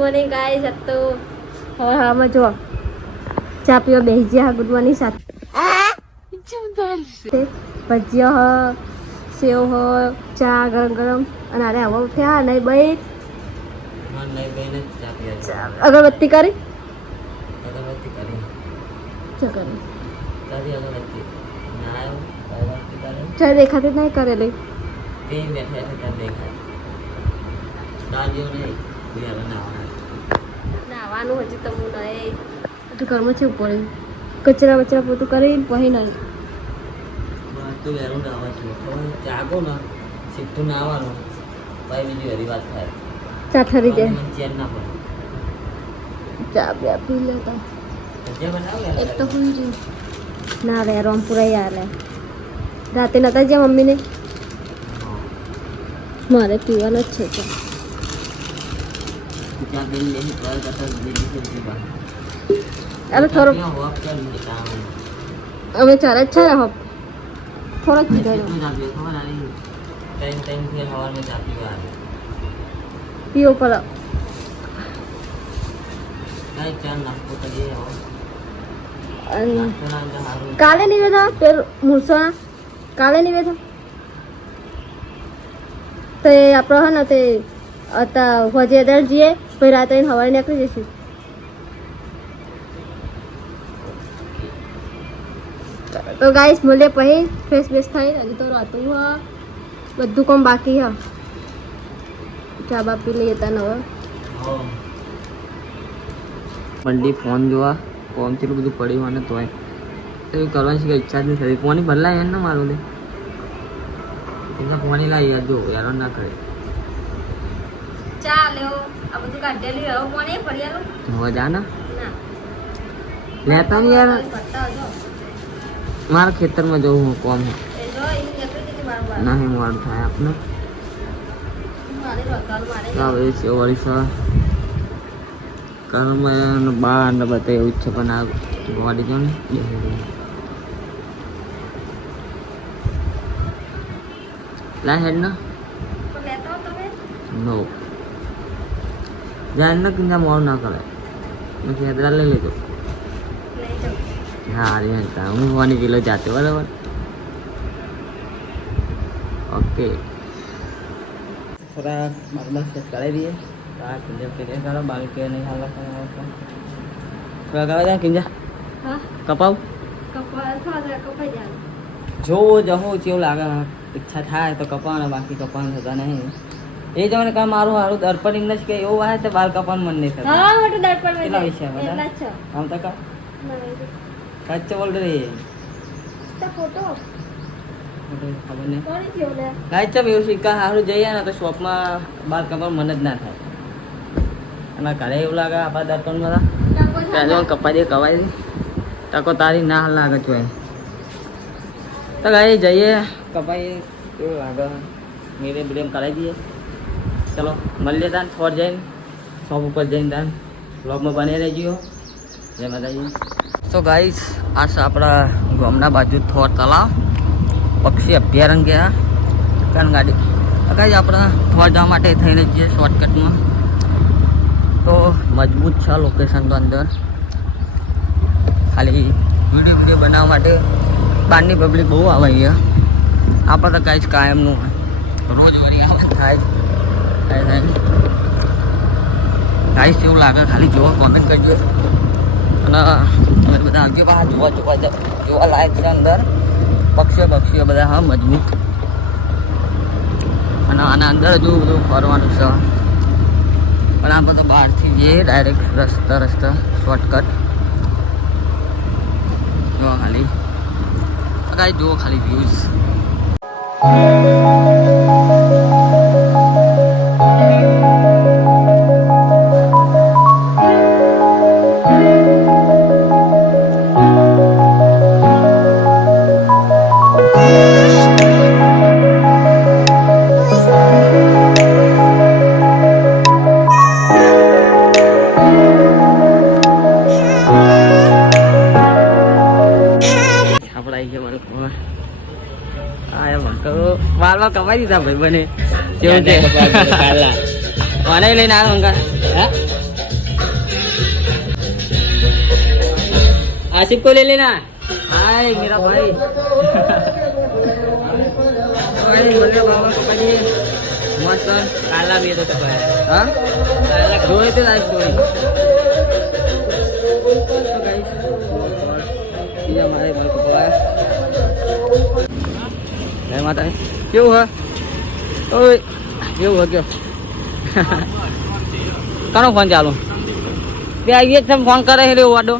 Morning guys. આ તો હવે હામાં જો ચા પીવા બેસી ગયા. ગુડ મોર્નિંગ સાથે ભજીયા હ, સેવ હ, ચા ગરમ ગરમ અને અરે હવે ઉઠ્યા નહીં ભાઈ. અગરબત્તી કરી ચા દેખાતી નહીં કરેલી નાવાનું હજી તો હું નહીં ઘરમાં છે ઉપર કચરા બચરા પોતું કરી પછી નહીં જાગો ને સીધું ના આવવાનું ભાઈ બીજી હરી વાત થાય ચા ઠરી જાય ચેન ના પડે ચા બે પી લેતા એક તો હું જ ના રે રોમપુરા યાર રાતે નતા જ્યાં મમ્મીને મારે પીવાનો જ છે ચા અરે થોડો અમે ચારે જ છે ને હપ થોડો જ પીવો પડે કાલે નહીં બેઠા પેર મૂળસોના કાલે નહીં બેઠા તો એ આપણો હે ને તે હતા હોજે અદર જઈએ પછી રાતે સવારે નીકળી જઈશું. તો ગાઈસ મળે પછી ફ્રેશ બેસ થાય. હજી તો રાતું હા બધું કામ બાકી હા. ચા બા પી લઈએ તને હવે મંડી ફોન જોવા ફોન થી બધું પડ્યું અને તોય એ કરવાની છે ઈચ્છા જ નહીં થતી. ફોન બદલાય ને મારું ને એટલે ફોન લાવી યાર જો યાર ના કરે ચા લેવો આ બધું કાઢેલી હવે કોને પડ્યાલો હવે જા ને ના લેતા ને યાર મારા ખેતરમાં જવું હું કોમ એ જો એ નીકળી જતી બાર ના હે મોડું થાય આપને મારે રોકાલ મારે હવે છે વળી સર કર્મ બાર ને બધા એવું જ છે પણ આ ગોડી જો ને લા હેડ ને પણ લેતા હો તમે નો જાન ને કિંજા મોડ ના કરે પછી હેદરા લઈ લેજો લઈ જાઉં હા અરે હું હોવાની કિલો જાતે બરાબર ઓકે થોડા મારા સેટ કરાવી દઈએ કિંજા કે કરો બાકી કે નહીં હાલ થોડા કરાવી દે કિંજા હા કપાવ કપાળ થોડા કપાઈ જાય જો જહો જેવું લાગે ઈચ્છા થાય તો કપાવાના બાકી કપાવાનું થતા નહીં. એ જવાને કામ મારું સારું દર્પણ એમને જ કે એવું હોય તો બાલ કપાવાનું મન નહીં થતું. હા મોટું દર્પણ માં કેટલા વિષય બધા એટલા છે આમ તો કા નહીં કાચ બોલ રહી તો ફોટો ખબર નહીં કોણ થયો લે કાચ એવું શીખા સારું જઈએ ને તો શોપમાં બાલ કપાવાનું મન જ ના થાય. અને ઘરે એવું લાગે આપણા દર્પણ બધા ત્યાં કપાઈ દે કવાઈ દે ટકો તારી ના હાલ લાગે છો તો ગાઈ જઈએ કપાઈ કેવું લાગે મેરે બ્લેમ કરાવી દઈએ. ચલો મળીએ તાન થોડ જઈને શોપ ઉપર જઈને તાન બ્લોગમાં બની રહેજો. જય માતાજી. તો ગાઈસ આ છે આપણા ગામના બાજુ થોડ તળાવ પક્ષી અભયારણ્ય ગયા ત્રણ ગાડી ગાઈ આપણે થોડ જવા માટે થઈને જઈએ શોર્ટકટમાં. તો મજબૂત છે લોકેશન તો અંદર ખાલી વિડીયો બનાવવા માટે બહારની પબ્લિક બહુ આવે અહીંયા. આપણે તો કાંઈ જ કાયમનું હોય રોજ વળી આવે થાય થાય કાંઈ એવું લાગે ખાલી જોવા કોમેન્ટ કરજો. અને અમે બધા આવજો બહાર જોવા લાયક છે અંદર પક્ષીઓ બધા હા મજબૂત. અને આના અંદર હજુ બધું ફરવાનું છે પણ આપણે તો બહારથી જઈએ ડાયરેક્ટ રસ્તા શોર્ટકટ જોવા ખાલી કાંઈ જુઓ ખાલી વ્યૂઝ. વાલમાં કપાઈ દીધા ભાઈ બને કેવું છે મને લઈને આવ્યો અંકા आसिफ को ले लेना। हाय मेरा भाई। भाई बोले बाबा को कहिए मस्त काला भी तो है। हां काला जोड़े तो आज जोड़े। तो गाइस ये हमारे घर को बुलाया। जय माता दी। क्यों है ओए क्यों हो क्यों कनो फोन चालू તે આવીએ તમે ફોન કરે છે એવું વાડો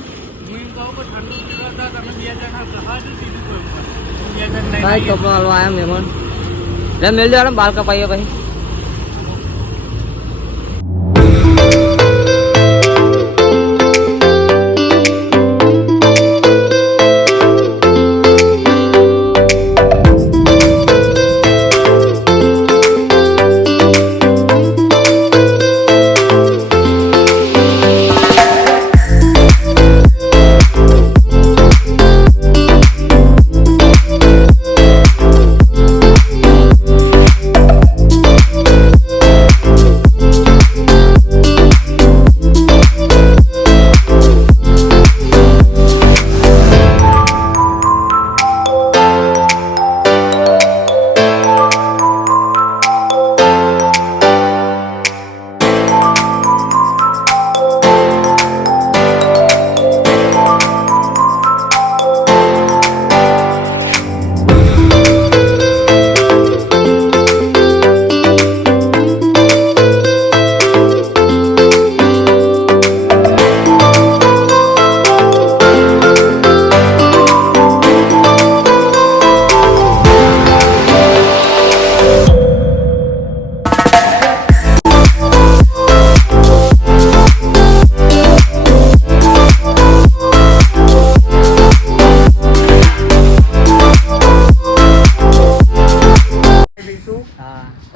ભાઈ કપડો હાલવા આવ્યા મહેમાન લે મેલ દે બાલ કપાઈએ ભાઈ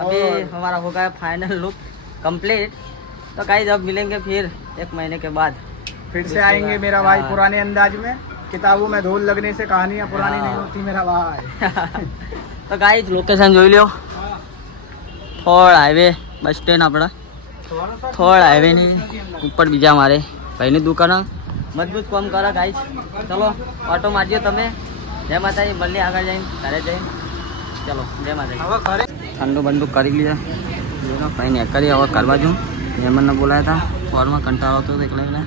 अभी हमारा हो गया फाइनल लुक कंप्लीट तो गाइस अब मिलेंगे फिर एक महीने के बाद फिर से आएंगे मेरा भाई पुराने अंदाज में किताबों में धूल लगने से कहानियां पुरानी नहीं होती मेरा भाई तो गाइस लोकेशन જોઈ લ્યો થોડ હાઈવે બસ સ્ટેન્ડ આપણા થોડ હાઈવે ની ઉપર બીજા મારે ભાઈની દુકાન મજબૂત કામ કરે ગાઈસ ચલો ઓટો મારજો તમે જય માતાજી મળીએ આગળ જઈને ઘરે જઈને ચલો જય માતાજી ઠંડુ બંડુ કરી લીધા કંઈ નહીં કરી હવે કરવા જઉં મહેમાનને બોલાયા હતા ફોનમાં કંટાળો હતો એકલા એકલા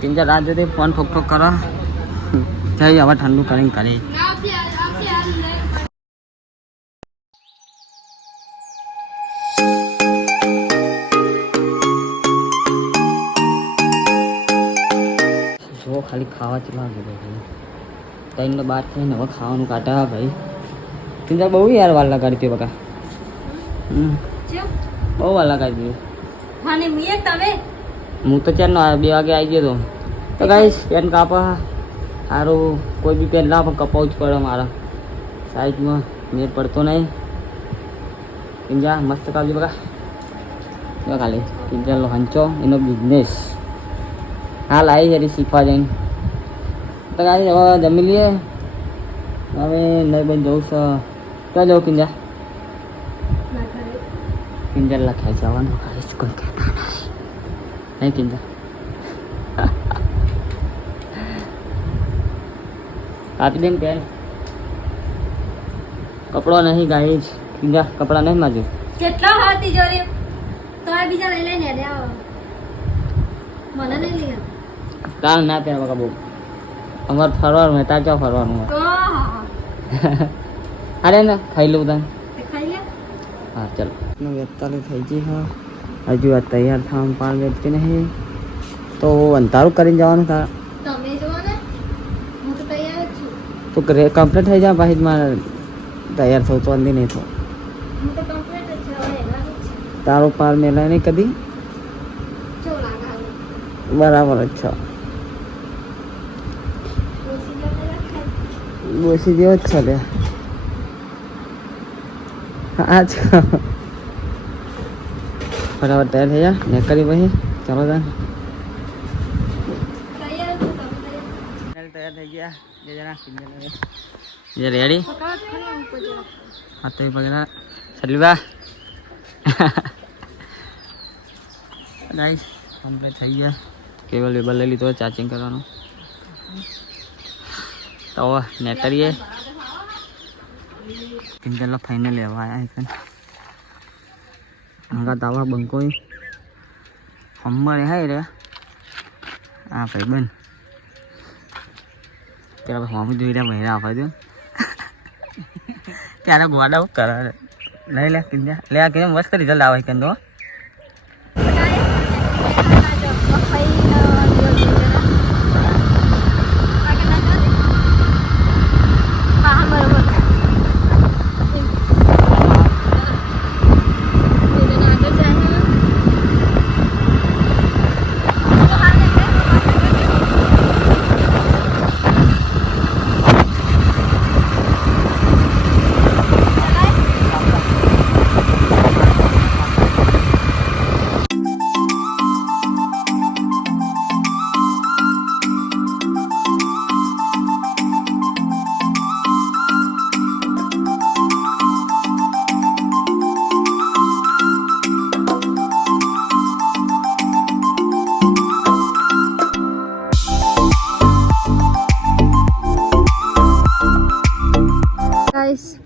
તીન ચાર રાત સુધી ફોન ઠોક ઠોક કરો જઈ હવે ઠંડુ કરીને કરી જો ખાલી ખાવા ચલા ગયો ત્રણ બાર થઈને હવે ખાવાનું કાઢા ભાઈ તીન બહુ યાર વાર લગાડી હતી બકા બહુ વાર લગાડી દીધું હું તો ચાર 2 વાગે આવી ગયો તો ગાઈસ પેન કાપા સારું કોઈ બી પેન ના પણ કપાવું જ પડે મારા સાઈઝમાં મેળ પડતો નહીં પિંજા મસ્ત કાપજો બકા જો ખાલી પિંજાનો હંચો એનો બિઝનેસ હાલ આવી જરી શીખવા જઈને તો ગાઈસ હવે જમી લઈએ હવે નહીં બન જવું છે ક્યાં જવું પિંજા પિંજા લખાઈ જવાનું ગાઈસ કોઈ કહેતા નહીં પિંજા આપી દે પેન કપડો નહીં ગાઈસ પિંજા કપડા નહીં માજુ કેટલા હા તિજોરી તો આ બીજા લઈ લઈને દે આવો મને નહીં લઈ કાલ ના પહેરવા બકા બહુ અમારે ફરવાનું હોય તાર ક્યાં ફરવાનું હોય અરે ને ખાઈ લઉં તને ખાઈ લે હા ચાલો 42 થઈ ગઈ હા હજુ આ તૈયાર થવાનું 5 મિનિટ કે નહીં તો અંધારું કરીને જવાનું તારા તમે જો ને હું તો તૈયાર જ છું તો કમ્પ્લીટ થઈ જાય પછી મારે તૈયાર થવું તો અંધી નહીં થવું હું તો કમ્પ્લીટ જ છે હવે એના જ છે તારો પાર મેલાય નહીં કદી જો લાગાવ બરાબર જ છે બોસી જેવો જ છે લે હા જ ફટાફટ તૈયાર થઈ જા ને કરી પછી ચાલો તા તૈયાર છું તમે તૈયાર થઈ ગયા બે જણા ये रेडी हाथ भी पकड़ा सलवा गाइस कंप्लीट થઈ ગયા કેબલ વેબલ લઈ લીધો ચાર્જિંગ કરવાનું. તો નેટરીએ કિંજલનો ફાઇનલ લેવા આવ્યા છે. હંગા તાવા બંકો હમ્મરે હાય રે આ ભાઈ બન ત્યારે હોમ જોઈ રહ્યા મહિના આપવા દો ત્યારે ગોડા કરે લઈ લે કિંજા લે કે મસ્ત રિઝલ્ટ આવે કે તો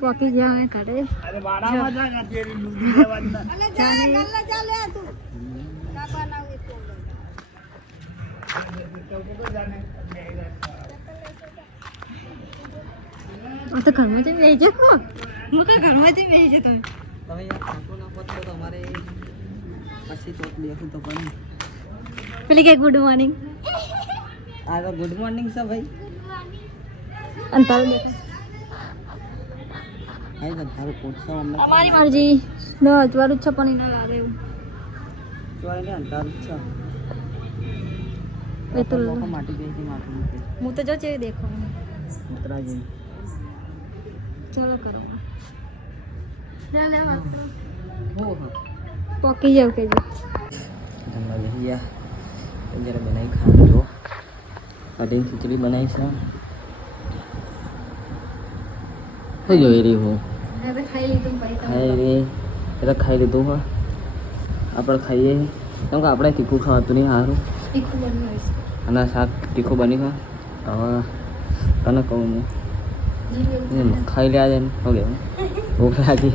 પોકી ગયા મેં ઘરે अरे बाड़ा मत जाना तेरी लूटी है वरना તો ઘરમાં જઈને બેસી જાઓ હું તો ઘરમાં જઈને બેસી જાઉં તમે યાર ખાતો ના પત તો તમારે પછી ચોક દેખું તો પણ પેલી કે ગુડ મોર્નિંગ આ તો ગુડ મોર્નિંગ છે ભાઈ અને તારું દેખાય ભાઈ તો તારું પોટસો અમને તમારી મરજી ન અજવાળું જ છે પણ એને લાગે એવું ચોરે ને અંધારું છે એ તો લોકો માટી બેસી માટી મૂકે હું તો જો છે દેખો ઉતરાજી ચલો કરો હો હો પોકી જાવ કે જમવા બેસી ગયા તો જરા બનાવી ખાવાનું જો કઢીને ખીચડી બનાવી છે થઈ જોઈ રહી હું ખાઈ લીધું ખાઈ રે એ તો ખાઈ લીધું હા આપણે ખાઈએ કેમ કે આપણે તીખું ખાવાતું નહીં સારું તીખું બન્યું હશે અને શાક તીખું બની ગયું હવે તને કહું હું ખાઈ લ્યા છે ને ઓકે ભૂખ લાગી